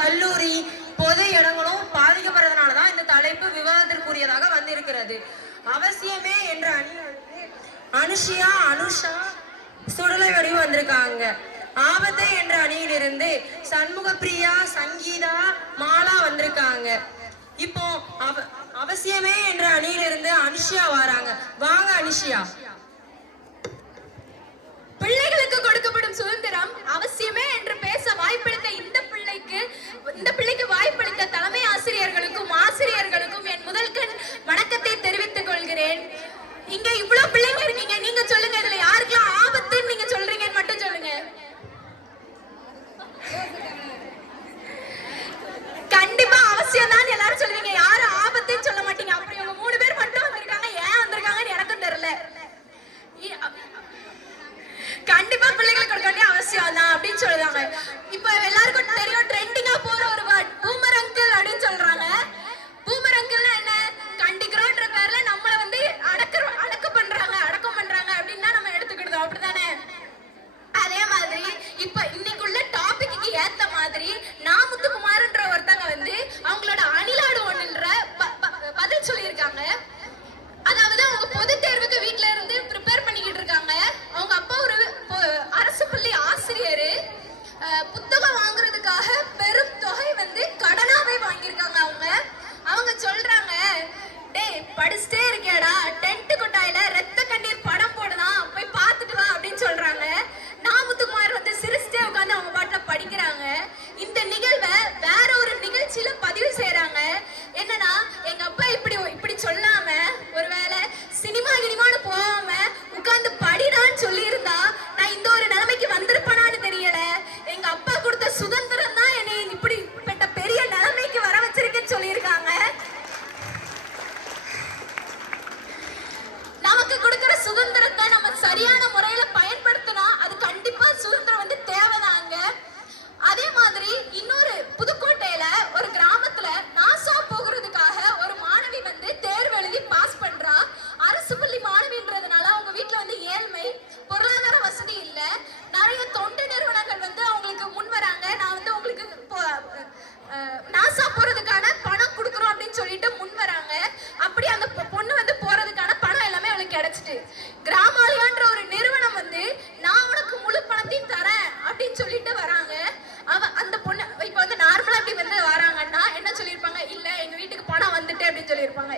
கல்லூரி பொது இடங்களும் பாதிக்கப்படுறதுனாலதான் இந்த தலைப்பு விவாதத்திற்குரியதாக வந்திருக்கிறது. அவசியமே என்ற அணி அனுஷியா அனுஷா சுடலை வடிவு வந்திருக்காங்க. ஆபத்தை என்ற அணியிலிருந்து சண்முகப்பிரியா சங்கீதா மாலா வந்திருக்காங்க. இப்போ அவசியமே என்ற அணியிலிருந்து அனுஷியா வராங்க. வாங்க அனுஷியா. பிள்ளைகளுக்கு கொடுக்கப்படும் சுதந்திரம் அவசியமே என்று பேச வாய்ப்பளித்த இந்த பிள்ளைக்கு வாய்ப்பளித்த தலைமை ஆசிரியர்களுக்கும் என் முதல்கண் வணக்கத்தை தெரிவித்துக் கொள்கிறேன். இங்க இவ்வளவு பிள்ளைங்க இருக்கீங்க, நீங்க சொல்லுங்க, இதுல யாருக்கெல்லாம் ஆபத்துன்னு நீங்க சொல்றீங்கன்னு மட்டும் சொல்லுங்க. கண்டிப்பா அவசியம் தான் எல்லாரும் சொல்லுவீங்க, யாரும் ஆபத்துன்னு சொல்ல மாட்டீங்க. அப்படி இவங்க 3 பேர் மட்டும் வந்திருக்காங்க, ஏன் வந்திருக்காங்கன்னு எனக்கும் தெரியல. கண்டிப்பா பிள்ளைகளுக்கு கொடுக்க வேண்டிய அவசியம் தான் அப்படின்னு சொல்றாங்க. இப்ப எல்லாருக்கும் தெரியும், ட்ரெண்டிங்கா போற ஒரு வேர்ட் பூமர் அங்கிள் அப்படின்னு சொல்றாங்க. பூமர் அங்கிள்னா என்ன? கண்டிக்கிறோன்ற பேர்ல நம்மள வந்து அடக்கம் பண்றாங்க அப்படின்னு தான் நம்ம எடுத்துக்கிட்டோம், அப்படிதானே? அதே மாதிரி இப்ப இன்னைக்குள்ள டாபிக்கு ஏத்த மாதிரி நாமுத்துக்குமார்ன்ற ஒருத்தங்க வந்து அவங்களோட அணிலாடு ஒண்ணுன்ற பதில் சொல்லியிருக்காங்க. அதாவது அவங்க பொது தேர்வுக்கு வீட்ல இருந்து ப்ரிப்பேர் பண்ணிக்கிட்டு இருக்காங்க. அவங்க அப்பா ஒரு அரசு பள்ளி ஆசிரியர். புத்தகம் வாங்குறதுக்காக பெரும் தொகை வந்து கடனாவே வாங்கியிருக்காங்க. அவங்க சொல்றாங்க, டேய் படிச்சுட்டே இருக்கேடா, டென்ட் கொட்டாயில ரத்த கண்ணீர் படம் போடுதான், போய் பார்த்துட்டு வா அப்படின்னு சொல்றாங்க. நாமுத்துக்குமார் வந்து சிரிச்சுட்டே உட்காந்து அவங்க பாட்டுல படிக்கிறாங்க. இந்த நிகழ்வை வேற ஒரு நிகழ்ச்சியில பதிவு செய்யறாங்க. என்னன்னா, எங்க அப்பா இப்படி சொல்லாம ஒருவேளை சினிமான்னு போகாம உட்கார்ந்து படிடான்னு சொல்லி இருந்தா நான் இந்த ஒரு நிலைமைக்கு வந்திருப்பேனான்னு தெரியல. எங்க அப்பா கொடுத்த சுதந்திரம் தான் என்னை இப்படிப்பட்ட பெரிய நிலைமைக்கு வர வச்சிருக்கேன்னு சொல்லியிருக்காங்க. நமக்கு கொடுக்கிற சுதந்திரத்தை நம்ம சரியான முறையில பயன்படுத்தினா அது கண்டிப்பா சுதந்திரம் வந்து தேவைதாங்க. அதே மாதிரி இன்னொரு புதுக்கோட்டையில ஒரு கிராமத்துல நாசா போகிறதுக்காக ஒரு மாணவி வந்து தேர்வு எழுதி பாஸ் பண்றா. அரசு பள்ளி மாணவின்றதுனால அவங்க வீட்டுல வந்து ஏழ்மை, பொருளாதார வசதி இல்ல. நிறைய தொண்டு நிறுவனங்கள் வந்து அவங்களுக்கு முன் வராங்க, நான் வந்து உங்களுக்கு நாசா போறதுக்கான பணம் கொடுக்குறோம் அப்படின்னு சொல்லிட்டு முன் வராங்க. அப்படி அந்த பொண்ணு வந்து போறதுக்கான பணம் எல்லாமே அவளுக்கு கிடைச்சிட்டு, கிராமாலயான்ற ஒரு நிறுவனம் வந்து நான் உனக்கு முழு பணத்தையும் தரேன் அப்படின்னு சொல்லிட்டு வராங்க. அந்த பொண்ணு இப்ப வந்து நார்மலா அப்படி வந்து வராங்கன்னா என்ன சொல்லியிருப்பாங்க? இல்ல எங்க வீட்டுக்கு பணம் வந்துட்டு அப்படின்னு சொல்லியிருப்பாங்க.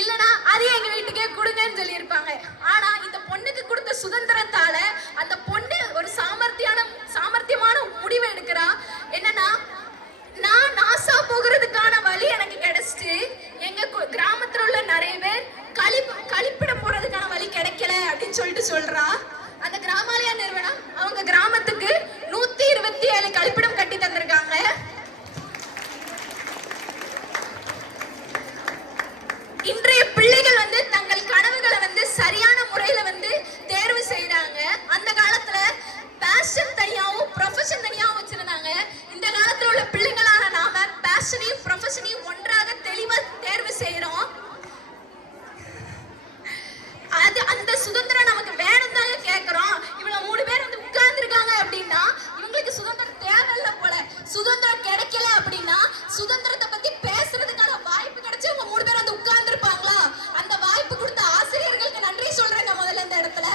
இல்லனா அதே எங்க வீட்டுக்கே கொடுங்கன்னு சொல்லியிருப்பாங்க. ஆனா இந்த பொண்ணுக்கு கொடுத்த சுதந்திரத்தால அந்த பொண்ணு ஒரு சாமர்த்தியமான முடிவு எடுக்கிறா. என்னன்னா, நான் நாசா போகிறதுக்கான வழி எனக்கு கிடைச்சிட்டு எங்க கிராமத்துல உள்ள நிறைய பேர் கழிப்பிடம் போறதுக்கான வழி கிடைக்கல அப்படின்னு சொல்லிட்டு சொல்றா. அந்த கிராமாலயா நிறுவனம் அவங்க கிராமத்துக்கு 127 கழிப்பிடம் கட்டி தந்திருக்காங்க. இன்றைய பிள்ளைகள் வந்து தங்கள் கனவுகளை வந்து சரியான முறையில வந்து தேர்வு செய்யறாங்க. அந்த காலத்துல பேஷன் தனியாவும் ப்ரொஃபஷன் தனியாவும் வச்சிருந்தாங்க. இந்த காலத்துல உள்ள பிள்ளைங்களான நாம பேஷனையும் ப்ரொஃபஷனையும் ஒன்றாக தெளிவா தேர்வு செய்யறோம். அந்த சுதந்திரம் நமக்கு வேணும் தாங்க கேட்கிறோம். இவ்வளவு 3 பேர் வந்து உட்கார்ந்து இருக்காங்க அப்படின்னா இவங்களுக்கு சுதந்திரம் தேவையில்ல போல. சுதந்திரம் கிடைக்கல அப்படின்னா சுதந்திரத்தை பத்தி பேசுறதுக்கான வாய்ப்பு கிடைச்சு உங்க 3 பேர் வந்து உட்கார்ந்து இருப்பாங்களா? அந்த வாய்ப்பு கொடுத்த ஆசிரியர்களுக்கு நன்றி சொல்றேங்க முதல்ல. இந்த இடத்துல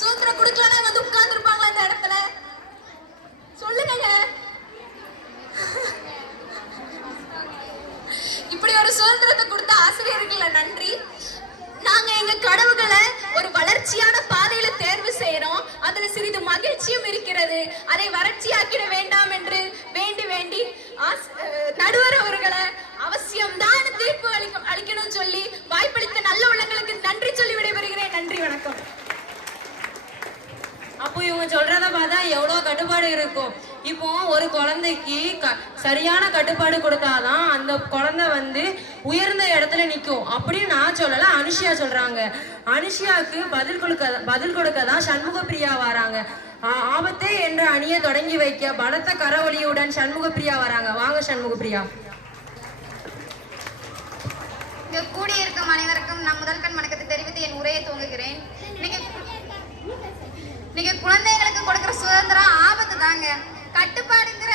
சுதந்திரம் கொடுக்கலன்னா வந்து உட்கார்ந்து இருப்பாங்களா இந்த இடத்துல? சொல்லுங்க. இப்படி ஒரு சுதந்திரத்தை கொடுத்த ஆசிரியர்களுக்கு நன்றி. நாங்க எங்க கனவுகளை ஒரு வளர்ச்சியான பாதையில தேர்வு செய்யறோம். அதுல சிறிது மகிழ்ச்சியும் இருக்கிறது. அதை வறட்சியாக்கிட வேண்டாம் என்று வேண்டி நடுவர் அவர்களை அவசியம்தான் தீர்ப்பு அளிக்கணும் சொல்லி வாய்ப்பளித்த நல்ல உள்ளங்களுக்கு நன்றி சொல்லி விடைபெறுகிறேன். நன்றி, வணக்கம். அப்போ இவங்க சொல்றத பார்த்தா எவ்வளவு கட்டுப்பாடு இருக்கும். இப்போ ஒரு குழந்தைக்கு சரியான கட்டுப்பாடு கொடுத்தாதான் அந்த குழந்தை வந்து உயர்ந்த இடத்துல நிற்கும் அப்படின்னு நான் சொல்லல, அனுஷியா சொல்றாங்க. அனுஷியாவுக்கு பதில் கொடுக்க தான் சண்முகப்பிரியா வராங்க. ஆபத்தே என்ற அணியை தொடங்கி வைக்க பலத்த கரவொலியுடன் சண்முகப்பிரியா வராங்க. வாங்க சண்முகப்பிரியா. இங்க கூடியிருக்கும் அனைவருக்கும் நான் முதல்கண் வணக்கத்தை தெரிவித்து என் உரையை துவங்குகிறேன். நீங்க குழந்தைகளுக்கு கொடுக்கிற சுதந்திரம் ஆபத்து தாங்க. கட்டுப்பாடுங்கிற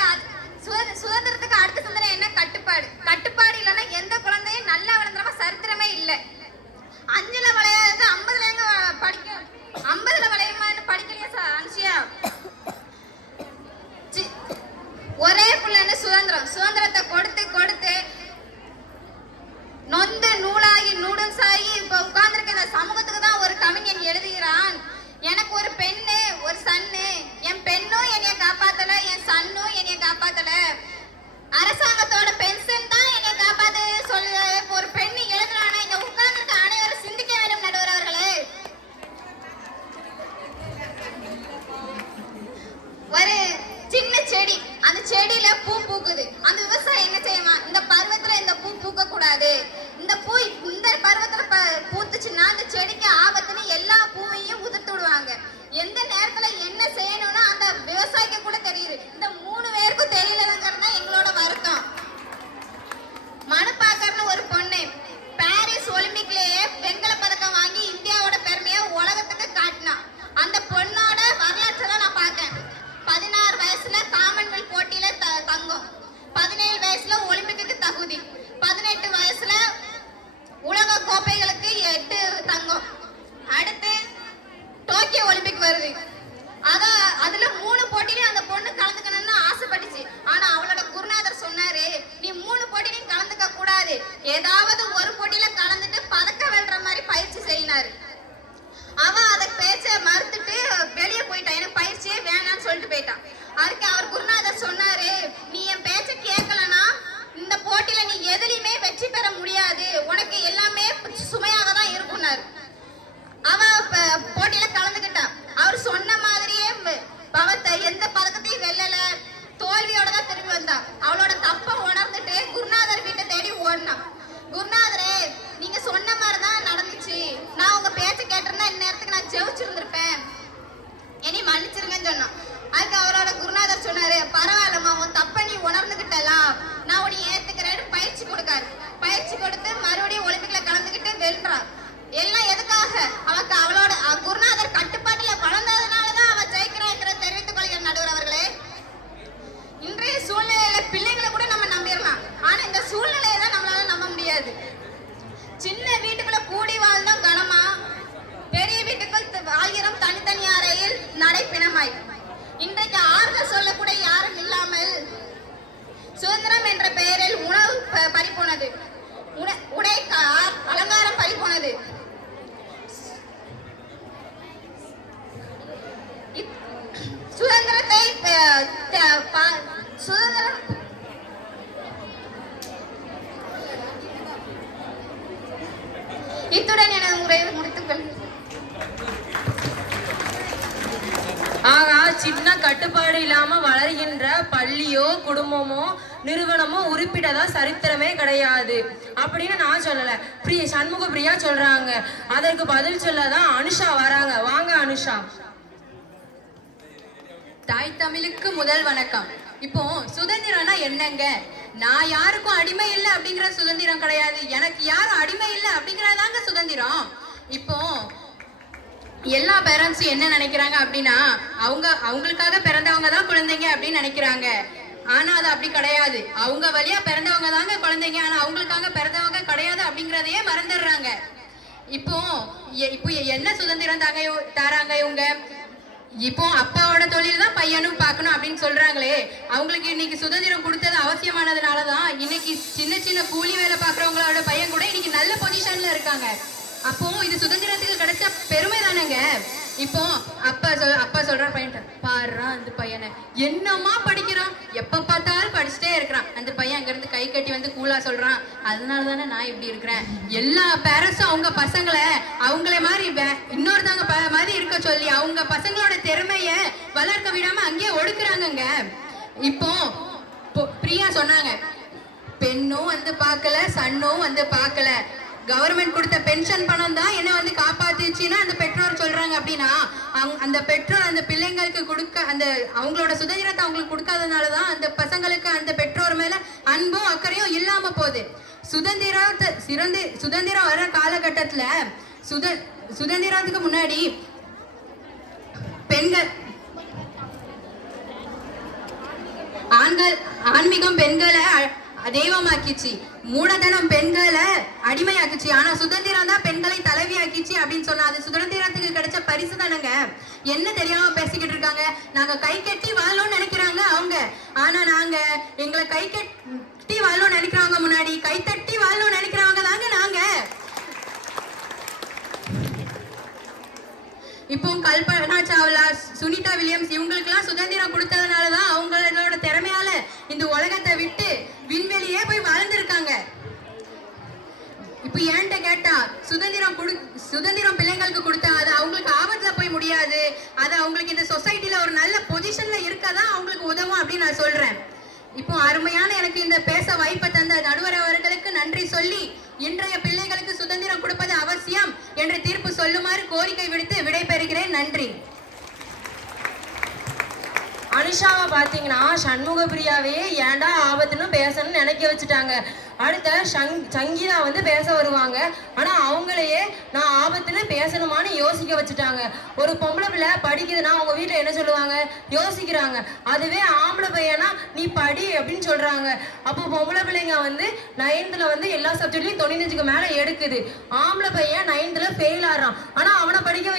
அந்த செடியில பூ பூக்குது. அந்த விவசாயி என்ன செய்வான்? இந்த பருவத்துல இந்த பூ பூக்க கூடாது, இந்த பூ இந்த பருவத்துல பூத்துச்சுன்னா அந்த செடிக்கு ஆபத்துன்னு எல்லா பூவையும் உதிர்த்து விடுவாங்க. எந்த நேரத்துல என்ன செய்யணும்னு அந்த விவசாயிக்கு கூட தெரியுது. இந்த 3 பேருக்கும் தெரியலங்கிறது தான் எங்களோட வருத்தம். மனுபாக்கர்னு ஒரு பொண்ணு பாரிஸ் ஒலிம்பிக்லயே வெண்கல பதக்கம் வாங்கி இந்தியாவோட பெருமையை உலகத்துக்கு காட்டினா. அந்த பொண்ணோட வரலாற்றை தான் நான் பார்த்தேன். 16 வயசுல காமன்வெல்த் போட்டியில தங்கம், 17 வயசுல ஒலிம்பிக்கு தகுதி, 18 வயசுல உலக கோப்பைகளுக்கு 8 தங்கம். அடுத்து டோக்கியோ ஒலிம்பிக் வருது. அதுல 3 போட்டியிலும் அந்த பொண்ணு கலந்துக்கணும்னு ஆசைப்பட்டுச்சு. ஆனா அவளோட குருநாதர் சொன்னாரு, நீ 3 போட்டியிலும் கலந்துக்க கூடாது, ஏதாவது ஒரு போட்டியில கலந்துட்டு பதக்கம் வெல்ற மாதிரி பயிற்சி செய்யினாரு. அவ அதை பேச்ச மறுத்துட்டு வெளியே போயிட்டான். எனக்கு பயிற்சியே வேணான்னு சொல்லிட்டு போயிட்டான். அதுக்கு அவர் குருநாதர் சொன்னாரு, நீ என் பேச்ச கேட்கலனா இந்த போட்டியில நீ எதுலையுமே வெற்றி பெற முடியாது, உனக்கு எல்லாமே சுமையாக தான் இருக்கும்னாரு. அவ போட்டியில கலந்துக்கிட்டா. அவர் சொன்ன மாதிரியே எந்த பதக்கத்தையும் வெல்லல, தோல்வியோட தான் திரும்பி வந்தா. அவளோட தப்ப உணர்ந்துட்டு குருநாதர் வீட்டை தேடி ஓடினான். குருநாதரே, நீங்க சொன்ன மாதிரிதான் நடந்துச்சு, நான் உங்க பேச்ச கேட்டிருந்தா இந்நேரத்துக்கு நான் ஜெயிச்சிருந்திருப்பேன், இனி மன்னிச்சிருங்கன்னு சொன்னான். அதுக்கு அவரோட குருநாதர் சொன்னாரு, பரவாயில்லம்மா, உன் தப்ப நீ உணர்ந்துகிட்டலாம், நான் உன்னை ஏத்துக்கிறேன்னு பயிற்சி கொடுக்காரு. பயிற்சி கொடுத்து மறுபடியும் ஒலிம்பிக்ல கலந்துக்கிட்டு வெல்றான். எல்லாம் எதுக்காக? அவளுக்கு அவளோட குருநாதர் கட்டுப்பாட்டுல வளர்ந்ததுனாலதான் அவ ஜெயிக்கிறாங்கிற தெரிவித்துக் கொள்கிற நடுவர் அவர்களே. இன்றைய சூழ்நிலையில பிள்ளைகளை கூட நம்ம நம்பிடலாம், ஆனா இந்த சூழ்நிலையை தான் நம்மளால நம்ப முடியாது. சின்ன வீட்டுக்குள்ள கூடி வாழ்ந்தோம் கனமா, பெரிய வீட்டுக்குள் வாழ்கிறோம் தனித்தனி அறையில் நடைப்பிணமாய். இன்றைக்கு ஆறுதல் சொல்லக்கூட யாரும் இல்லாமல் சுதந்திரம் என்ற பெயரில் உணவு பறிப்போனது, உடை அலங்காரம் பறிப்போனது. சுதந்திரத்தை சுதந்திரம் இத்துடன் எனது உரையை முடித்துக் கொள்கிறேன். ஆகா, சின்ன கட்டுப்பாடு இல்லாம வளர்கின்ற பள்ளியோ குடும்பமோ நிறுவனமோ உறுப்பிட்டதா சரித்திரமே கிடையாது அப்படின்னு நான் சொல்லல, சண்முக பிரியா சொல்றாங்க. அதற்கு பதில் சொல்லதான் அனுஷா வராங்க. வாங்க அனுஷா. தாய் தமிழுக்கு முதல் வணக்கம். இப்போ சுதந்திரம்னா என்னங்க? நான் யாருக்கும் அடிமை இல்லை அப்படிங்கிற சுதந்திரம் கிடையாது, எனக்கு யாரும் அடிமை இல்லை அப்படிங்கறதாங்க சுதந்திரம். இப்போ எல்லா பேரண்ட்ஸும் என்ன நினைக்கிறாங்க அப்படின்னா, அவங்களுக்காக பிறந்தவங்க தான் குழந்தைங்க அப்படின்னு நினைக்கிறாங்க. ஆனா அது அப்படி கிடையாது. அவங்க வழியா பிறந்தவங்க தாங்க குழந்தைங்க, ஆனா அவங்களுக்காக பிறந்தவங்க கிடையாது அப்படிங்கறதையே மறந்துடுறாங்க. இப்போ என்ன சுதந்திரம் தாராங்க இவங்க? இப்போ அப்பாவோட தொழில் தான் பையனும் பார்க்கணும் அப்படின்னு சொல்றாங்களே, அவங்களுக்கு இன்னைக்கு சுதந்திரம் கொடுத்தது அவசியமானதுனாலதான் இன்னைக்கு சின்ன சின்ன கூலி வேலை பார்க்கறவங்களோட பையன் கூட இன்னைக்கு நல்ல பொசிஷன்ல இருக்காங்க. அப்போ இது சுதந்திரத்துக்கு கிடைச்ச பெருமை தானேங்க. இப்போ அப்பா சொல்ற பையன், பாடுறா அந்த பையனை, என்னமா படிக்கிறான், எப்ப பார்த்தாலும் படிச்சுட்டே இருக்கிறான். அந்த பையன் அங்க இருந்து கை கட்டி வந்து கூலா சொல்றான், அதனால தானே நான் இப்படி இருக்கிறேன். எல்லா பேரண்ட்ஸும் அவங்க பசங்களை அவங்கள மாதிரி இன்னொருத்தவங்க மாதிரி இருக்க சொல்லி அவங்க பசங்களோட திறமைய வளர்க்க விடாம அங்கேயே ஒடுக்குறாங்கங்க. இப்போ பிரியா சொன்னாங்க, பெண்ணும் வந்து பார்க்கல, சன்னும் வந்து பார்க்கல, கவர்மெண்ட் கொடுத்த பென்ஷன் பணம் தான் என்ன வந்து காப்பாத்துச்சுன்னா அந்த பெற்றோர் சொல்றாங்க. அப்படின்னா அந்த பெற்றோர் அந்த பிள்ளைங்களுக்கு கொடுக்க அந்த அவங்களோட சுதந்திரத்தை அவங்களுக்கு கொடுக்காதனாலதான் அந்த பசங்களுக்கு அந்த பெற்றோர் மேல அன்பும் அக்கறையும் இல்லாம போகுது. சுதந்திரம் வர காலகட்டத்துல சுதந்திரத்துக்கு முன்னாடி பெண்கள் ஆன்மீகம் பெண்களை தெய்வமாக்கிச்சு, மூடதனம் பெண்களை அடிமையாக்கிச்சு. ஆனா சுதந்திரம் தான் பெண்களை தலைவியாக்கிச்சு அப்படின்னு சொன்னா அது சுதந்திரத்துக்கு கிடைச்ச பரிசு தானங்க. என்ன தெரியாம பேசிக்கிட்டு இருக்காங்க, நாங்க கை கட்டி வாழணும்னு நினைக்கிறாங்க அவங்க, ஆனா நாங்க எங்களை கை கட்டி வாழணும்னு நினைக்கிறவங்க முன்னாடி கை தட்டி வாழணும்னு நினைக்கிறவங்க தாங்க நாங்க. இப்போ கல்பனா சாவ்லா, சுனிதா வில்லியம்ஸ் இவங்களுக்கு எல்லாம் சுதந்திரம் கொடுத்ததுனாலதான் அவங்களோட திறமையால இந்த உலகத்தை விட்டு விண்வெளியே போய் வாழ்ந்திருக்காங்க. இப்ப ஏன்ட்ட கேட்டா சுதந்திரம் பிள்ளைங்களுக்கு கொடுத்தா அது அவங்களுக்கு ஆபத்துல போய் முடியாது, அது அவங்களுக்கு இந்த சொசைட்டில ஒரு நல்ல பொசிஷன்ல இருக்காது. பேசினாதான் அவங்களுக்கு உதவும் அப்படின்னு நான் சொல்றேன். இப்போ அருமையான எனக்கு இந்த பேச வாய்ப்பை தந்த நடுவர் அவர்களுக்கு நன்றி சொல்லி இன்றைய பிள்ளைகளுக்கு சுதந்திரம் கொடுப்பது அவசியம் என்று தீர்ப்பு சொல்லுமாறு கோரிக்கை விடுத்து விடைபெறுகிறேன். நன்றி. அனுஷாவை பார்த்தீங்கன்னா சண்முக பிரியாவே ஏன்டா ஆபத்துன்னு பேசணும்னு நினைக்க வச்சுட்டாங்க. அடுத்த சங்கீதா வந்து பேச வருவாங்க. ஆனா அவங்களையே நான் ஆபத்துன்னு பேசணுமான்னு யோசிக்க வச்சுட்டாங்க. ஒரு பொம்பளை பிள்ளை படிக்குதுன்னா அவங்க வீட்டுல என்ன சொல்லுவாங்க, யோசிக்கிறாங்க. அதுவே ஆம்பளை பையனா நீ படி அப்படின்னு சொல்றாங்க. அப்போ பொம்பளை பிள்ளைங்க வந்து 9th வந்து எல்லா சப்ஜெக்ட்லயும் 95க்கு மேல எடுக்குது. ஆம்பளை பையன் 9th ஃபெயில் ஆடுறான். ஆனா அவனை படிக்க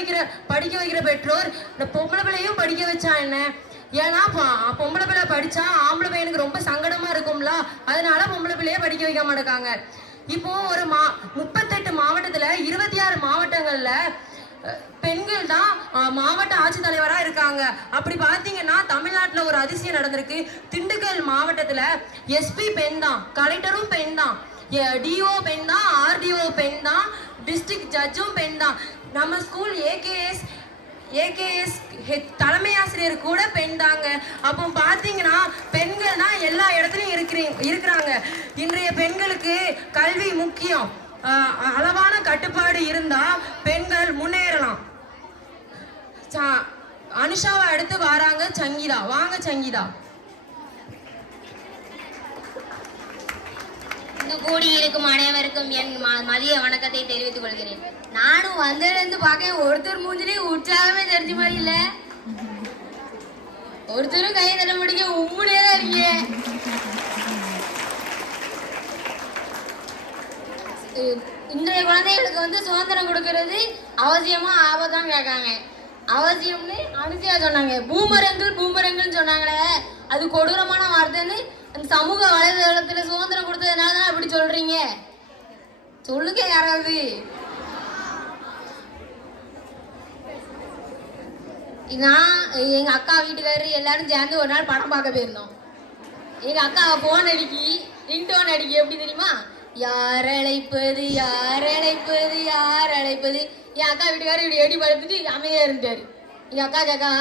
வைக்கிற பெற்றோர் இந்த பொம்பளை பிள்ளையும் படிக்க வச்சா என்ன? ஏன்னா பொம்பளை பிள்ளை படிச்சா ஆம்பளை பையனுக்கு ரொம்ப சங்கடமா இருக்கும்ல, அதனால பொம்பளை பிள்ளைய படிக்க வைக்க மாட்டாங்க. இப்போ ஒரு 38 மாவட்டத்துல 26 மாவட்டங்கள்ல பெண்கள் தான் மாவட்ட ஆட்சித்தலைவரா இருக்காங்க. அப்படி பாத்தீங்கன்னா தமிழ்நாட்டுல ஒரு அதிசயம் நடந்திருக்கு. திண்டுக்கல் மாவட்டத்துல எஸ்பி பெண் தான், கலெக்டரும் பெண் தான், டிஓ பெண் தான், ஆர்டிஓ பெண் தான், டிஸ்ட்ரிக்ட் ஜட்ஜும் பெண் தான். நம்ம ஸ்கூல் ஏகேஎஸ் தலைமை ஆசிரியர் கூட பெண் தாங்க. அப்போ பாத்தீங்கன்னா பெண்கள் தான் எல்லா இடத்துலயும் இருக்கிறாங்க. இன்றைய பெண்களுக்கு கல்வி முக்கியம். அளவான கட்டுப்பாடு இருந்தா பெண்கள் முன்னேறலாம். அனுஷாவை அடுத்து வராங்க சங்கீதா. வாங்க சங்கீதா. இங்கு கூடியிருக்கும் அனைவருக்கும் என் மதிய வணக்கத்தை தெரிவித்துக் கொள்கிறேன். நானும் வந்ததுலேருந்து பார்க்க ஒருத்தர் மூஞ்சிலே உற்சாகமே தெரிஞ்ச மாதிரி இல்ல. ஒருத்தரும் கை தட்ட முடிக்க உம்முடியே தான் இருக்கீங்க. இன்றைய குழந்தைகளுக்கு வந்து சுதந்திரம் கொடுக்கறது அவசியமா ஆபத்தான்னு கேட்காங்க. அவசியம்னு அனுசியா சொன்னாங்க. பூமரங்கள் சொன்னாங்களே, அது கொடூரமான வார்த்தைன்னு அந்த சமூக வலைதளத்துல சுதந்திரம் கொடுத்ததுனால தான் அப்படி சொல்றீங்க. சொல்லுங்க யாராவது. நான் எங்க அக்கா வீட்டுக்காரரு எல்லாரும் சேர்ந்து ஒரு நாள் படம் பார்க்க போயிருந்தோம். எங்க அக்கா போன் அடிக்கி ரிங்டோன் அடிக்கி எப்படி தெரியுமா, யார் அழைப்பது யார் அழைப்பது யார் அழைப்பது. என் அக்கா வீட்டுக்காரர் இப்படி எடி படுத்துட்டு அமைதியா இருந்தாரு. எங்க அக்கா கேக்கா,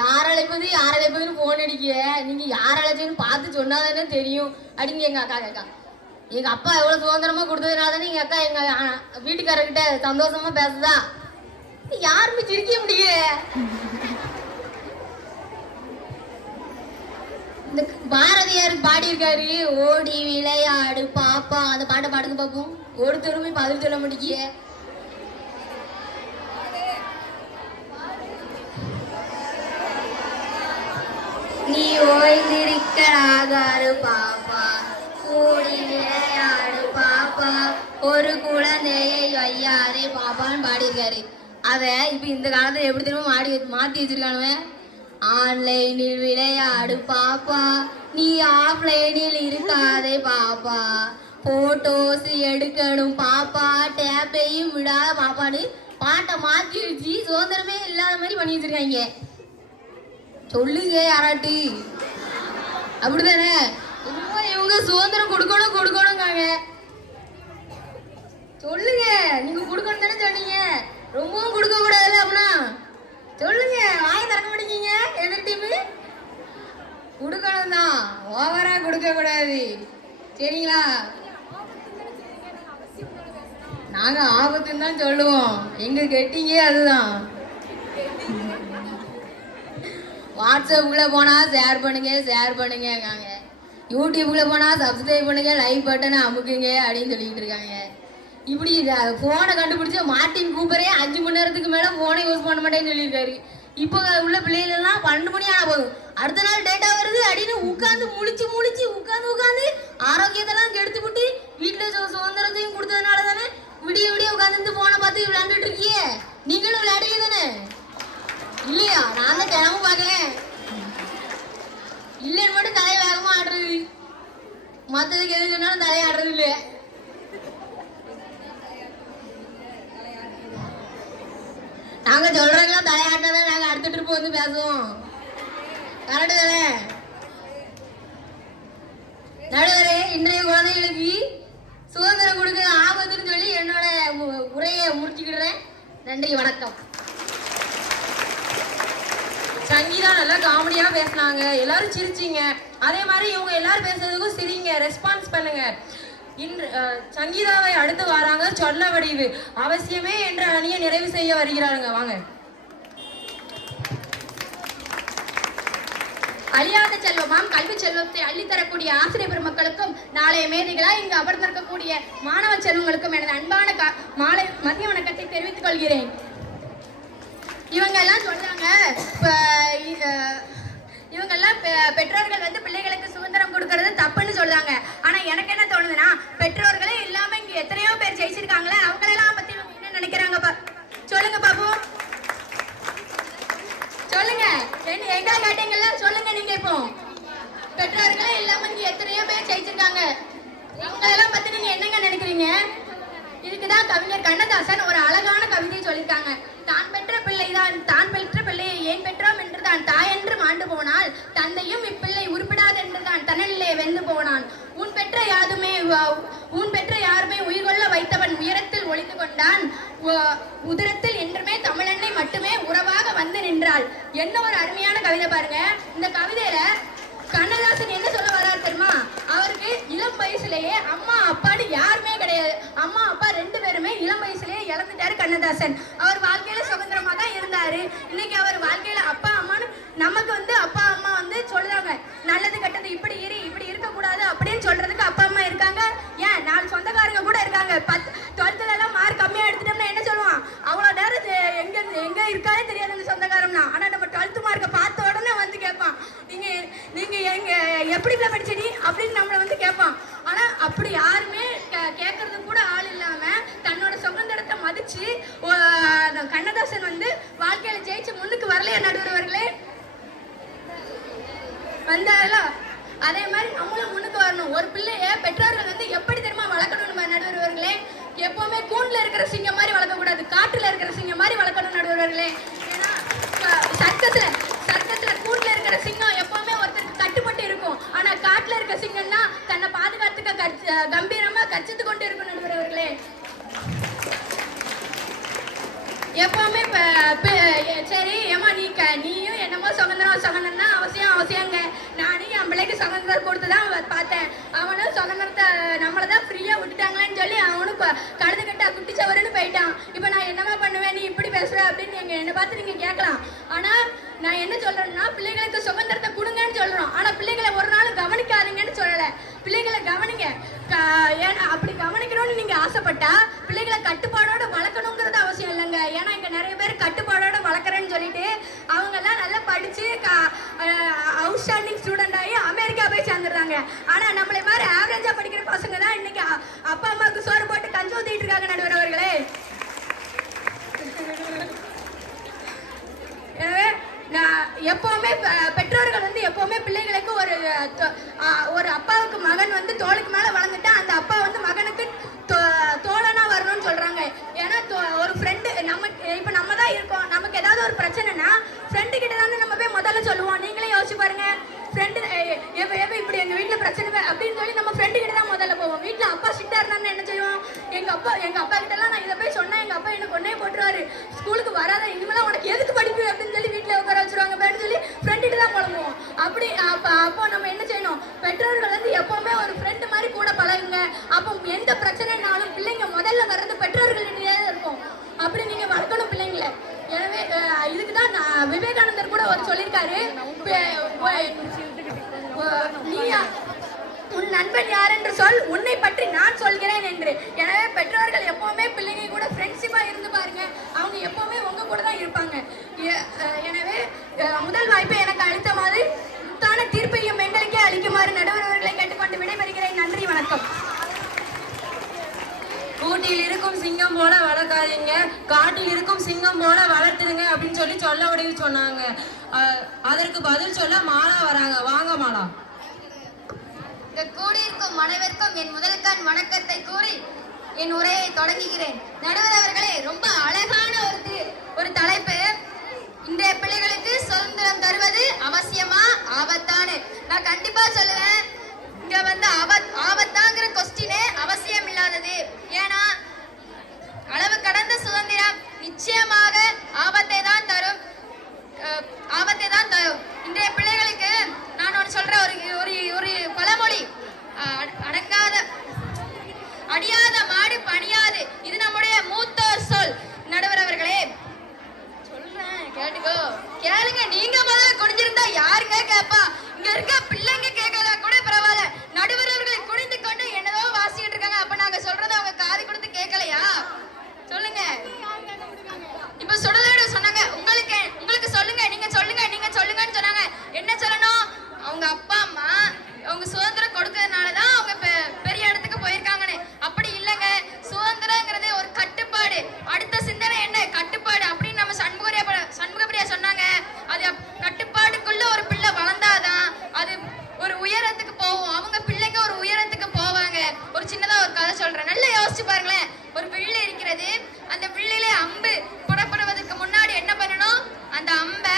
யார் அழைப்பதுன்னு போன் அடிக்க, நீங்க யார் அழைச்சதுன்னு பார்த்து சொன்னாதானே தெரியும் அப்படின்னு எங்க அக்கா கேக்கா. எங்க அப்பா எவ்வளவு சுதந்திரமா கொடுத்ததுனால தானே எங்க அக்கா எங்க வீட்டுக்காரர்கிட்ட சந்தோஷமா பேசுதா. யாருமே சிரிக்க முடியல. இந்த பாரதியார் பாடியிருக்காரு, ஓடி விளையாடு பாப்பா, அந்த பாட்டை பாடுங்க பாப்போம். ஒருத்தருமே பதில் சொல்ல முடிய. நீ ஓய்ந்திருக்கிறாரு பாப்பா, ஓடி விளையாடு பாப்பா, ஒரு குழந்தையை வையாதே பாப்பான்னு பாடியிருக்காரு. அத இப்ப இந்த காலத்துல எப்படி தெரியுமா மாத்தி வச்சிருக்கானுவன். ஆன்லைனில் விளையாடு பாப்பா, நீ ஆஃப்லைனில் இருக்காதே பாப்பா, போட்டோஸ் எடுக்கணும் பாப்பா, டேப்பையும் விடாத பாப்பான்னு பாட்டை மாத்தி வச்சு சுதந்திரமே இல்லாத மாதிரி பண்ணி வச்சிருக்காங்க. சொல்லுங்க யாராட்டி. அப்படிதானே இவங்க சுதந்திரம் கொடுக்கணுங்காங்க. சொல்லுங்க, நீங்க கொடுக்கணும் தானே சொன்னீங்க. ரொம்பவும் கொடுக்க கூடாதுல்ல அப்படின்னா சொல்லுங்க. வாயை திறக்க மாட்டேங்க. எதிர் டீமு கொடுக்கணும் தான், ஓவரா கொடுக்க கூடாது. சரிங்களா? நாங்க ஆபத்துன்னு தான் சொல்லுவோம். எங்க கெட்டிங்க அதுதான். வாட்ஸ்அப்புக்குள்ள போனா ஷேர் பண்ணுங்க. யூடியூப்ல போனா சப்ஸ்கிரைப் பண்ணுங்க, லைக் பட்டனை அமுக்குங்க அப்படின்னு சொல்லிட்டு இருக்காங்க. இப்படி போனை கண்டுபிடிச்ச மார்ட்டின் கூப்பரே 5 மணி நேரத்துக்கு மேல போனை யூஸ் பண்ண மாட்டேன்னு சொல்லியிருக்காரு. இப்போ உள்ள பிள்ளைகள் எல்லாம் 12 மணி ஆன போதும் அடுத்த நாள் டேட்டா வருது அப்படின்னு உட்காந்து உட்காந்து ஆரோக்கியத்தெல்லாம் கெடுத்து விட்டு வீட்டுல சுதந்திரத்தையும் கொடுத்ததுனால தானே விடிய உட்காந்து போனை பார்த்து விளையாண்டுட்டு இருக்கியே. நீங்களும் விளையாடுவீங்க தானே இல்லையா? நான் தான் தினமும் பார்க்கேன். இல்லைன்னு மட்டும் தலையை வேகமா ஆடுறது, மற்றதுக்கு எது சொன்னாலும் தலையை ஆடுறது இல்லையே. நாங்க சொல்றோங்களா தலையாட்டினதான் நாங்க அடுத்த ட்ரிப் வந்து பேசுவோம். கரெக்டு தானே நடுவரே? இன்றைய குழந்தைகளுக்கு சுதந்திரம் கொடுக்க ஆபத்துன்னு சொல்லி என்னோட உரையை முடிச்சுக்கிடுறேன். நன்றி, வணக்கம். சங்கீதா நல்லா காமெடியா பேசினாங்க, எல்லாரும் சிரிச்சிங்க. அதே மாதிரி இவங்க எல்லாரும் பேசுறதுக்கும் சிரிங்க, ரெஸ்பான்ஸ் பண்ணுங்க. சங்கீதாவை அடுத்து வராங்க சொல்ல வடிவு. அவசியமே என்ற அணியை நிறைவு செய்ய வருகிறாருங்க. வாங்க. அழியாத செல்வமாம் கல்வி செல்வத்தை அள்ளித்தரக்கூடிய ஆசிரியர் பெருமக்களுக்கும் நாளைய மேதைகளா இங்கு அமர்ந்திருக்கக்கூடிய மாணவ செல்வங்களுக்கும் எனது அன்பான மாலை மதிய வணக்கத்தை தெரிவித்துக் கொள்கிறேன். இவங்க எல்லாம் சொல்றாங்க, இவங்கெல்லாம் பெற்றோர்கள் வந்து பிள்ளைகளுக்கு சுதந்திரம் கொடுக்கறது தப்புன்னு சொல்றாங்க. ஆனா எனக்கு என்ன தோணுதுன்னா, பெற்றோர்களே இல்லாம இங்க எத்தனையோ பேர் ஜெயிச்சிருக்காங்களே, அவங்களெல்லாம் பத்தி என்ன நினைக்கிறாங்க சொல்லுங்க பாப்போம். சொல்லுங்க, எங்க கேட்டீங்கல்ல, சொல்லுங்க நீங்க. இப்போ பெற்றோர்களே இல்லாம இங்க எத்தனையோ பேர் ஜெயிச்சிருக்காங்க, அவங்களெல்லாம் பத்தி நீங்க என்னங்க நினைக்கிறீங்க? இதுக்குதான் கவிஞர் கண்ணதாசன் ஒரு அழகான கவிதையை சொல்லியிருக்காங்க. தான் பெற்ற பிள்ளையை ஏன் பெற்றோம் என்று தான் தாயென்று மாண்டு போனால், தந்தையும் இப்பிள்ளை உருப்பிடாது என்று தான் தன்னலே வெந்து போனான். உன் பெற்ற யாருமே உயிர் கொள்ள வைத்தவன் உயரத்தில் ஒளிந்து கொண்டான். உதரத்தில் என்றுமே தமிழெண்ணை மட்டுமே உறவாக வந்து நின்றாள். என்ன ஒரு அருமையான கவிதை பாருங்க. இந்த கவிதையில கண்ணதாசன் என்ன சொல்ல வர்றாரு தெரியுமா? அவருக்கு இளம் வயசுலயே அம்மா அப்பான்னு யாருமே கிடையாது. அம்மா அப்பா 2 பேருமே இளம் வயசுலயே இழந்துட்டாரு கண்ணதாசன். அவர் வாழ்க்கையில சுதந்திரமா தான் இருந்தாரு. இன்னைக்கு அவர் வாழ்க்கையில அப்பா அம்மான்னு நமக்கு வந்து அப்பா அம்மா வந்து சொல்றாங்க, நல்லது கெட்டது இப்படி இப்படி இருக்கக்கூடாது அப்படின்னு சொல்றதுக்கு அப்பா அம்மா இருக்காங்க. ஏன் 4 சொந்தக்காரங்க கூட இருக்காங்க. 12th எல்லாம் மார்க் கம்மியா எடுத்துட்டோம்னா என்ன சொல்லுவான்? அவ்வளவு நேரம் எங்க இருக்காதே தெரியாது அந்த சொந்தக்காரம்னா. ஆனா நம்ம 12th மார்க்கை பார்த்த உடனே வந்து கேட்பான், நீங்க எங்க எப்படி படிச்சடி அப்படின்னு நம்மளை வந்து கேட்பான். ஆனா அப்படி யாருமே கேட்கறது கூட ஆள் இல்லாம தன்னோட சுதந்திரத்தை மதிச்சு கண்ணதாசன் வந்து வாழ்க்கையில ஜெயிச்சு முன்னுக்கு வரலையா நடுவர்களே? வந்தாரா? அதே மாதிரி நம்மளும் முன்னுக்கு வரணும். ஒரு பிள்ளைய பெற்றோர்கள் வந்து எப்படி தெரியுமா வளர்க்கணும் நடுவர்களே? எப்பவுமே கூண்டுல இருக்கிற சிங்கம் மாதிரி வளர்க்க கூடாது, காட்டுல இருக்கிற சிங்கம் மாதிரி வளர்க்கணும் நடுவர்களே. ஏன்னா சர்க்கஸ்ல கூண்டுல இருக்கிற சிங்கம் எப்பவுமே ஒருத்தருக்கு கட்டுப்பட்டு இருக்கும். ஆனா காட்டுல இருக்க சிங்கம்னா தன்னை பாதுகாத்துக்க கம்பீரமா கச்சித்து கொண்டு இருக்கும் நடுவர்களே. எப்பவுமே சரி ஏமா நீயும் என்னமோ சுதந்திரம்னா அவசியங்க. நானும் என் பிள்ளைக்கு சுதந்திரம் கொடுத்துதான் பார்த்தேன். அவனும் சுதந்திரத்தை நம்மளதான் ஃப்ரீயா விட்டுட்டாங்களேன்னு சொல்லி அவனும் கழுது கட்டா குட்டிச்சவருன்னு போயிட்டான். இப்ப நான் என்னமா பண்ணுவேன், நீ இப்படி பேசுற அப்படின்னு என்னை பார்த்து நீங்க கேட்கலாம். ஆனா நான் என்ன சொல்றேன்னா, பிள்ளைகளுக்கு சுதந்திரத்தை கொடுங்கன்னு சொல்றோம். ஆனா பிள்ளைகளை ஒரு நாள் கவனிக்காதீங்கன்னு சொல்லல. பிள்ளைகளை கவனிங்க. அப்படி கவனிக்கணும்னு நீங்க ஆசைப்பட்டா பிள்ளைகளை கட்டுப்பாடோட வளர்க்கணுங்கிறது அவசியம் இல்லைங்க. ஏன்னா இங்க நிறைய பேர் கட்டுப்பாடோட வளர்க்குறேன்னு சொல்லிட்டு அவங்க எல்லாம் நல்லா படிச்சு அவுட்ஸ்டாண்டிங் ஸ்டூடெண்ட் ஆகி அமெரிக்கா போய் சேர்ந்துடுறாங்க. ஆனா நம்மளை மாதிரி ஆவரேஜா படிக்கிற பசங்க தான் இன்னைக்கு அப்பா அம்மாவுக்கு சோறு போட்டு கஞ்சி ஊத்திட்டு இருக்காங்க நடுவர்களே. எப்பவுமே பெற்றோர்கள் வந்து எப்பவுமே பிள்ளைகளுக்கு ஒரு அப்பாவுக்கு மகன் வந்து தோளுக்கு மேல வளர்ந்துட்டா அந்த அப்பா வந்து மகனுக்கு தோழனா வரணும்னு சொல்றாங்க. ஏன்னா ஒரு ஃப்ரெண்டு இப்ப நம்ம தான் இருக்கோம், நமக்கு ஏதாவது ஒரு பிரச்சனைனா ஃப்ரெண்டு கிட்ட தானே நம்ம போய் முதல்ல சொல்லுவோம். நீங்களே யோசிச்சு பாருங்க. ஃப்ரெண்டு இப்படி எங்க வீட்டுல பிரச்சனை அப்படின்னு சொல்லி நம்ம ஃப்ரெண்டு கிட்ட தான் முதல்ல போவோம். வீட்டுல அப்பா ஸ்ட்ரிக்டா இருந்தான்னு என்ன செய்வோம்? எங்க அப்பா கிட்ட எல்லாம் நான் இதை போய் சொன்னா எங்க அப்பா எனக்கு ஒன்னே போட்டுருவாரு, ஸ்கூலுக்கு வராத, இனிமேல உனக்கு எதுக்கு படிப்பு அப்படின்னு சொல்லி வீட்டுல உட்கார வச்சிருவாங்க அப்படின்னு சொல்லி ஃப்ரெண்டு கிட்ட தான் புலம்புவோம். அப்படி அப்போ நம்ம என்ன செய்யணும்? பெற்றோர்கள் வந்து எப்பவுமே ஒரு ஃப்ரெண்டு மாதிரி கூட பழகுங்க. அப்போ எந்த பிரச்சனைனாலும் பிள்ளைங்க முதல்ல வர்றது பெற்றோர்களிடையே இருக்கும். அப்படி நீங்க வளர்க்கணும் பிள்ளைங்களை. எனவே இதுக்குதான் விவேகானந்தர் கூட ஒரு சொல்லியிருக்காரு, உன் நண்பன் யார் என்று சொல், உன்னை பற்றி நான் சொல்கிறேன் என்று. எனவே பெற்றோர்கள் எப்பவுமே பிள்ளைங்க கூட ஃப்ரெண்ட்ஷிப்பா இருந்து பாருங்க, அவங்க எப்பவுமே உங்க கூட தான் இருப்பாங்க. எனவே முதல் வாய்ப்பை எனக்கு அளித்த மாதிரி முத்தான தீர்ப்பையும் எங்களுக்கே அளிக்குமாறு நடுவர்களை கேட்டுக்கொண்டு விடைபெறுகிறேன். நன்றி, வணக்கம். கூட்டில் இருக்கும் சிங்கம் போல வளர்க்காதீங்க, காட்டில் இருக்கும் சிங்கம் போல வளர்த்துருங்க அப்படின்னு சொல்லி சொல்ல உடனே சொன்னாங்க. அதற்கு பதில் சொல்ல மாலா வராங்க. வாங்க மாலா. கூடியிருக்கும் அனைவருக்கும் என் முதல்கண் வணக்கத்தை கூறி என் உரையை தொடங்குகிறேன். நடுவர் அவர்களே, ரொம்ப அழகான ஒரு தலைப்பு. இன்றைய பிள்ளைகளுக்கு சுதந்திரம் தருவது அவசியமா ஆபத்தானு? நான் கண்டிப்பா சொல்லுவேன், இங்க வந்து ஆபத்தாங்கிற கொஸ்டினே அவசியம் இல்லாதது. ஏன்னா அளவு கடந்த சுதந்திரம் நிச்சயமாக ஆபத்தை தான் தரும். இன்றைய பிள்ளைகளுக்கு நான் ஒன்று சொல்றேன். ஒரு ஒரு ஒரு பழமொழி, அடங்காத அடியாத மாடு பணியாது. இது நம்முடைய மூத்தோர் சொல். நடுவர் அவர்களே சொல்றேன், கேட்டுக்கோ, கேளுங்க. நீங்க முதல்ல குனிஞ்சிருந்தா யாருங்க கேப்பா? இங்க இருக்க பிள்ளைங்க கேட்கல கூட பரவாயில்ல. நடுவர் அவர்களை குனிந்து கொண்டு என்னதோ வாசிக்கிட்டு இருக்காங்க. அப்ப நாங்க சொல்றதை அவங்க காது கொடுத்து கேட்கலையா? சொல்லுங்க. இப்ப சுடலேடு சொன்னாங்க, உங்களுக்கு சொல்லுங்க, நீங்க சொல்லுங்கன்னு சொன்னாங்க. என்ன சொல்லணும்? அவங்க அப்பா அம்மா அவங்க சுதந்திரம் கொடுக்கறதுனாலதான் அவங்க பெரிய இடத்துக்கு போயிருக்காங்கன்னு. அப்படி இல்லைங்க. சுதந்திரங்கிறது ஒரு கட்டுப்பாடு. அடுத்த சிந்தனை என்ன? கட்டுப்பாடு அப்படின்னு நம்ம சண்முகப்பிரியா சொன்னாங்க. அது கட்டுப்பாடுக்குள்ள ஒரு பிள்ளை வளர்ந்தாதான் அது ஒரு உயரத்துக்கு போகும். அவங்க பிள்ளைங்க ஒரு உயரத்துக்கு போவாங்க. ஒரு சின்னதா ஒரு கதை சொல்றேன், நல்லா யோசிச்சு பாருங்களேன். ஒரு வில்லு இருக்கிறது. அந்த வில்லிலே அம்பு புறப்படுவதற்கு முன்னாடி என்ன பண்ணணும்? அந்த அம்பை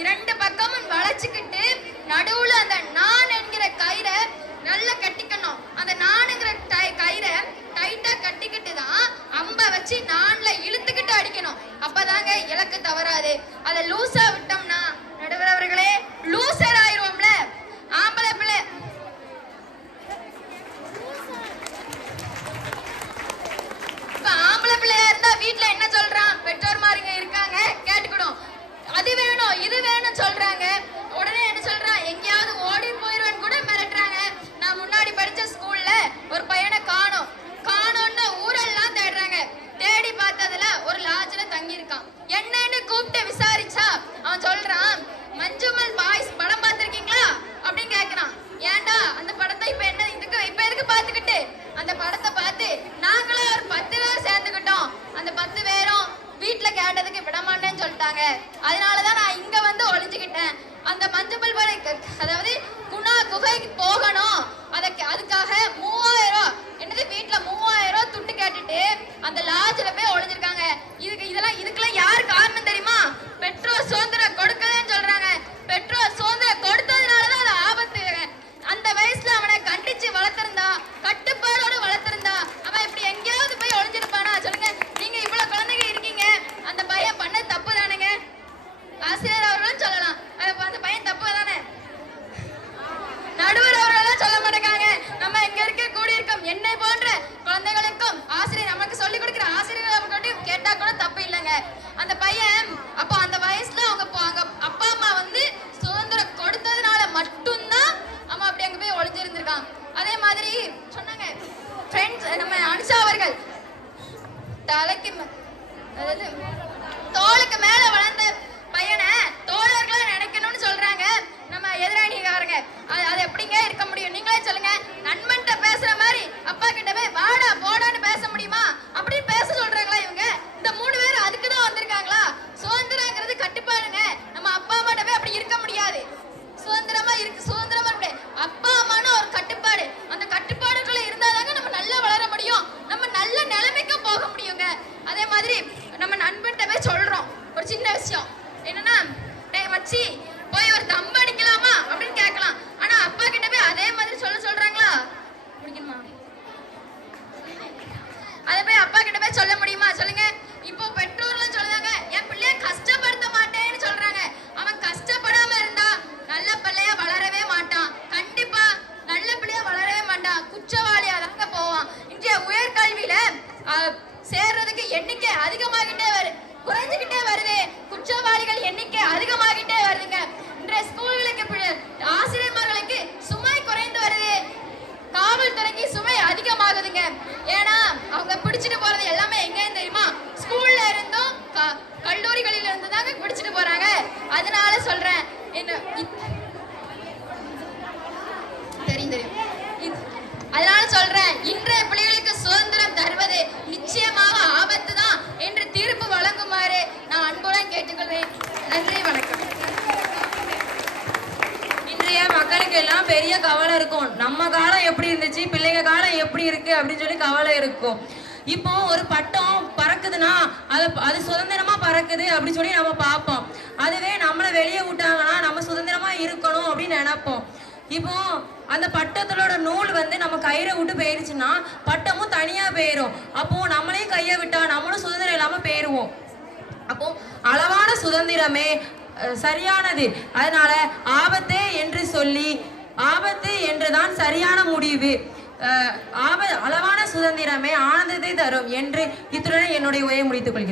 இரண்டு பக்கமும் வளைச்சுக்கிட்டு நடுவுல அந்த நான் என்கிற கயிறை நல்லா கட்டிக்கணும். அந்த நானுங்கிற கயிறை டைட்டா கட்டிக்கிட்டு தான் அம்பை வச்சு நான்ல இழுத்துக்கிட்டு அடிக்கணும். அப்பதாங்க இலக்கு தவறாது. அதை லூசா விட்டோம்னா நடுவர் அவர்களே லூசர் ஆயிருவோம்ல. ஆம்பளை பிள்ளை இப்ப ஆம்பளை பிள்ளையா இருந்தா வீட்டுல என்ன சொல்றான்? பெற்றோர் மாருங்க இருக்காங்க, கேட்டுக்கணும். அது வேணும் இது வேணும் சொல்றாங்க. உடனே என்ன சொல்றான்? எங்கேயாவது ஓடி போயிருவேன்னு கூட மிரட்டுறாங்க. நான் முன்னாடி படிச்ச ஸ்கூல்ல ஒரு பையனை காணோம்னு ஊரெல்லாம் தேடுறாங்க. தேடி பார்த்ததுல ஒரு லாட்ஜ்ல தங்கி இருக்கான். என்னன்னு கூப்பிட்டு விசாரிச்சா அவன் சொல்றான், மஞ்சுமல் பாய்ஸ் படம் பார்த்திருக்கீங்களா அப்படின்னு கேக்குறான். ஏன்டா அந்த படத்தை இப்ப எதுக்கு பாத்துக்கிட்டு? அந்த படத்தை பார்த்து நாங்களே ஒரு 10 பேர் சேர்ந்துக்கிட்டோம். அந்த 10 பேரும் வீட்டுல கேட்டதுக்கு விடமாட்டேன்னு சொல்லிட்டாங்க. அதனாலதான் நான் இங்க வந்து ஒளிஞ்சுக்கிட்டேன். அந்த மஞ்சள் பாறை, அதாவது குணா குகைக்கு போகணும். அதுக்காக 3000 ரூபாய், என்னது வீட்டுல 3000 ரூபாய் துட்டு கேட்டுட்டு அந்த லாட்ஜ்ல போய் ஒளிஞ்சிருக்காங்க. இதுக்கெல்லாம் யார் காரணம் தெரியுமா? பெற்றோர் சுதந்திரம் கொடுக்கலன்னு சொல்றாங்க. பெற்றோர் சுதந்திரம் கொடுத்ததுனாலதான் அது ஆபத்து. அந்த வயசுல அவனை கண்டிச்சு வளர்த்திருந்தா, கட்டுப்பாடோடு வளர்த்திருந்தா, அவன் இப்படி எங்கேயாவது போய் ஒளிஞ்சிருப்பானா? சொல்லுங்க. நீங்க இவ்வளவு குழந்தைங்க இருக்கீங்க, அந்த பையன் பண்ண தப்பு தானுங்க. ஆசிரியர் அவர்களும் சொல்லலாம், அந்த பையன் தப்பு தானே. நடுவர் அவர்களும் சொல்ல மாட்டேங்காங்க. நம்ம எங்க இருக்க கூடியிருக்கோம் என்னை போன்ற குழந்தைகளுக்கும் ஆசிரியர் நமக்கு சொல்லிக் கொடுக்கிற ஆசிரியர்கள் அவங்கள்ட்ட கேட்டா கூட தப்பு இல்லைங்க. அந்த பையன் அப்போ அந்த வயசுல அவங்க அப்பா அம்மா வந்து சுதந்திரம் கொடுத்ததுனால மட்டும்தான் அவன் அப்படி அங்க போய் ஒளிஞ்சிருந்திருக்கான். அதே மாதிரி சொன்னாங்க ஃப்ரெண்ட்ஸ், நம்ம அனிஷா அவர்கள் அதாவது தோளுக்கு மேல வளர்ந்த பையனை தோழர்களா நினைக்கணும்னு சொல்றாங்க நம்ம எதிராளிக்காரங்க. அது எப்படிங்க இருக்க முடியும்? நீங்களே சொல்லுங்க. நண்பன்கிட்ட பேசுற மாதிரி அப்பா கிட்ட போய் வாடா போடான்னு பேச முடியுமா? அப்படின்னு பேச சொல்றாங்களா இவங்க? இந்த 3 பேர் அதுக்குதான் வந்திருக்காங்களா? சுதந்திரங்கிறது கட்டுப்பாடுங்க. நம்ம அப்பா அம்மாட்ட போய் அப்படி இருக்க முடியாது. சுதந்திரமா அப்பா அம்மான ஒரு கட்டுப்பாடு. அந்த கட்டுப்பாடுக்குள்ள இருந்தாதாங்க நம்ம நல்லா வளர முடியும். நம்ம நல்ல நிலைமைக்கு போக முடியுங்க. அதே மாதிரி நம்ம நண்பன்கிட்ட போய் சொல்றோம் ஒரு சின்ன விஷயம் என்னன்னா, டேய் மச்சி போய் ஒரு தம்பு அடிக்கலாமா அப்படின்னு கேட்கலாம். ஆனா அப்பா கிட்ட போய் அதே மாதிரி சொல்றாங்களா? முடியுமா? அதை போய் அப்பா கிட்ட போய் சொல்ல முடியுமா? சொல்லுங்க. இப்போ பெற்றோர்கள் சொல்றாங்க, என் பிள்ளைய கஷ்டப்படுத்த மாட்டேன்னு சொல்றாங்க. அவன் கஷ்டப்படாம இருந்தா நல்ல பிள்ளையா வளரவே மாட்டான். கண்டிப்பா நல்ல பிள்ளையா வளரவே மாட்டான். குற்றவாளியா தாங்க போவான். இன்றைய உயர்கல்வியில சேர்றதுக்கு எண்ணிக்கை குறைஞ்சுக்கிட்டே வருது. குற்றவாளிகள் எண்ணிக்கை அதிகமாகிட்டே வருதுங்க. இன்றைய ஸ்கூல்களுக்கு ஆசிரியர்களுக்கு சுமை குறைந்து வருது. காவல்துறைக்கு சுமை அதிகமாகுதுங்க. ஏன்னா அவங்க பிடிச்சிட்டு போறது எல்லாமே எங்க தெரியுமா? ஸ்கூல்ல இருந்தும் கல்லூரிகளில இருந்து தாங்க பிடிச்சிட்டு போறாங்க. அதனால சொல்றேன், தெரியும். அதனால சொல்றேன், இன்றைய பிள்ளைகளுக்கு சுதந்திரம் தருவது நிச்சயமாக ஆபத்து தான் என்று தீர்ப்பு வழங்குமாறு நான் அன்புடன் கேட்டுக்கொள்வேன். நன்றி, வணக்கம். இன்றைய மக்களுக்கு எல்லாம் பெரிய கவலை இருக்கும். நம்ம காலம் எப்படி இருந்துச்சு, பிள்ளைங்க காலம் எப்படி இருக்கு அப்படின்னு சொல்லி கவலை இருக்கும். இப்போ ஒரு பட்டம் பறக்குதுன்னா அது சுதந்திரமா பறக்குது அப்படின்னு சொல்லி நம்ம பார்ப்போம். அதுவே நம்மளை வெளியே விட்டாங்கன்னா நம்ம சுதந்திரமா இருக்கணும் அப்படின்னு நினைப்போம். இப்போ அந்த பட்டத்தோட நூல் வந்து நம்ம கயிறை விட்டு போயிருச்சுன்னா பட்டமும் தனியா போயிரும். அப்போ நம்மளையும் கையை விட்டா நம்மளும் சுதந்திரம் இல்லாம போயிருவோம். அப்போ அளவான சுதந்திரமே சரியானது. அதனால ஆபத்தே என்று சொல்லி ஆபத்து என்றுதான் சரியான முடிவு. அளவான சுதந்திரமே ஆனந்தத்தை தரும் என்று இத்துடன் என்னுடைய உரையை முடித்துக் கொள்கிறேன்.